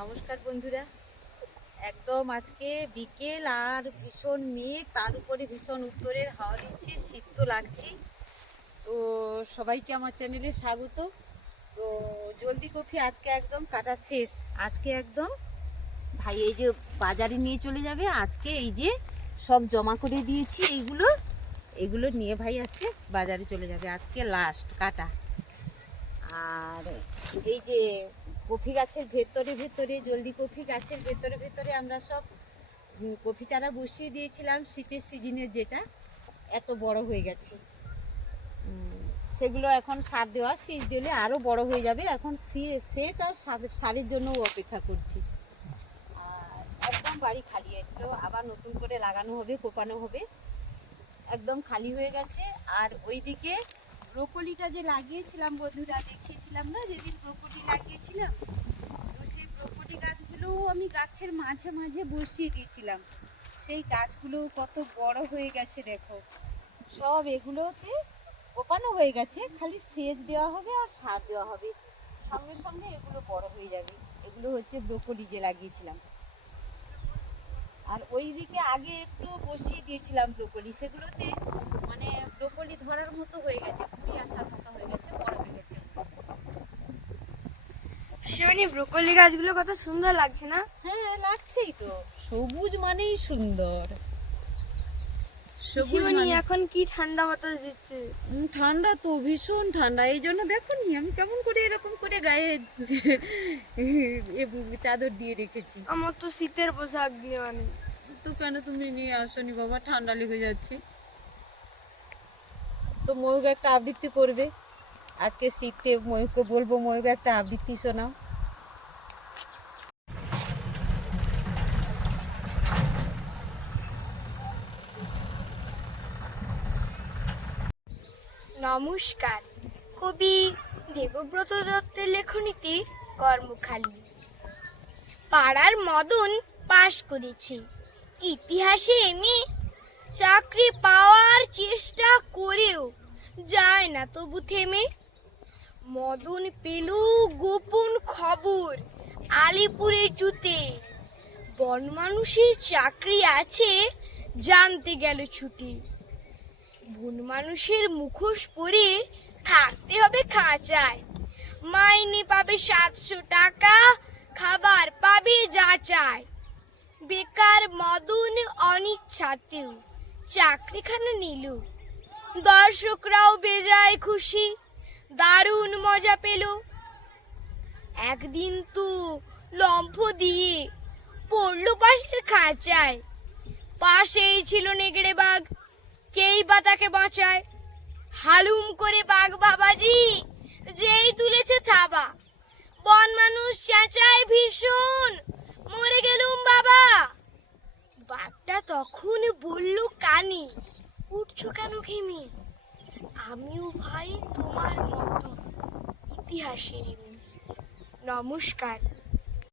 নমস্কার বন্ধুরা, একদম আজকে বিকেল আর ভীষণ মেঘ, তার উপরে ভীষণ উত্তরের হাওয়া দিচ্ছে, শীত তো লাগছে। তো সবাইকে আমার চ্যানেলে স্বাগত। তো জলদি কফি আজকে একদম কাটা শেষ। আজকে একদম ভাই এই যে বাজারে নিয়ে চলে যাবে। আজকে এই যে সব জমা করে দিয়েছি, এগুলো নিয়ে ভাই আজকে বাজারে চলে যাবে। আজকে লাস্ট কাটা। আর এই যে কফি গাছের ভেতরে জলদি কফি গাছের ভেতরে আমরা সব কফি চারা বসিয়ে দিয়েছিলাম শীতের সিজনের, যেটা এত বড় হয়ে গেছে। সেগুলো এখন সার দেওয়া, সেচ দিলে আরও বড় হয়ে যাবে। এখন সেচ আর সারের জন্য অপেক্ষা করছি। আর একদম বাড়ি খালি, এগুলো আবার নতুন করে লাগানো হবে, কোপানো হবে। একদম খালি হয়ে গেছে। আর ওইদিকে ব্রোকলিটা যে লাগিয়েছিলাম বন্ধুরা, দেখিয়েছিলাম না যেদিন ব্রোকলি লাগিয়েছিলাম, তো সেই ব্রোকলি গাছগুলোও আমি গাছের মাঝে মাঝে বসিয়ে দিয়েছিলাম। সেই গাছগুলো কত বড় হয়ে গেছে দেখো। সব এগুলোতে কোপানো হয়ে গেছে, খালি সেচ দেওয়া হবে আর সার দেওয়া হবে, সঙ্গে সঙ্গে এগুলো বড় হয়ে যাবে। এগুলো হচ্ছে ব্রোকলি যে লাগিয়েছিলাম। আর ওই দিকে আগে একটু বসিয়ে দিয়েছিলাম ব্রোকলি, সেগুলোতে মানে ব্রোকলি ধরার মতো হয়ে গেছে, কুড়ি আসার মতো হয়ে গেছে, বড় হয়ে গেছে। শিবানী, ব্রোকলি গাছগুলো কত সুন্দর লাগছে না? হ্যাঁ, লাগছেই তো। সবুজ মানেই সুন্দর। শিবানী, এখন কি ঠান্ডা বাতাস দিচ্ছে। ঠান্ডা তো, ভীষণ ঠান্ডা। এই জন্য দেখো নি আমি কেমন করে এরকম করে গায়ে চাদর দিয়ে রেখেছি। আমার তো শীতের পোশাক নেওয়া নেই। তো কেন তুমি নিয়ে আসনি বাবা? ঠান্ডা লেগে যাচ্ছে তো। ময়ূক একটা আবৃত্তি করবে আজকে শীতে। ময়ূককে বলবো, ময়ূক একটা আবৃত্তি শোনাও। নমস্কার। কবি দেবব্রত দত্তের লেখনীতে কর্মখালি। পাড়ার মদন পাশ করেছে, ইতিহাসে এমএ। চাকরি পাওয়ার চেষ্টা করেও যায় না তবু থেমে। মদন পেল গোপন খবর আলিপুরের জুতে, বন মানুষের চাকরি আছে জানতে গেল ছুটে। বন মানুষের মুখোশ পরে থাকতে হবে খাঁচায়, মাইনে পাবে 700 টাকা, খাবার পাবে যা চায়। বেকার মদন অনিচ্ছাতেও চাকরিখানা নিল, দর্শকরাও বেজায় খুশি, দারুণ মজা পেল। একদিন তো লম্ফ দিয়ে পড়লো পাশের খাঁচায়, পাশেই ছিল নেগড়ে বাঘ, কেই বা তাকে বাঁচায়। হালুম করে বাঘ বাবাজি যেই তুলেছে থাবা, বন মানুষ চেঁচায় ভীষণ, মরে গেলুম বাবা। বাঘটা তখন বলল কানে, উঠছো কেন ঘেমে? আমিও ভাই তোমার মতো ইতিহাসের। নমস্কার।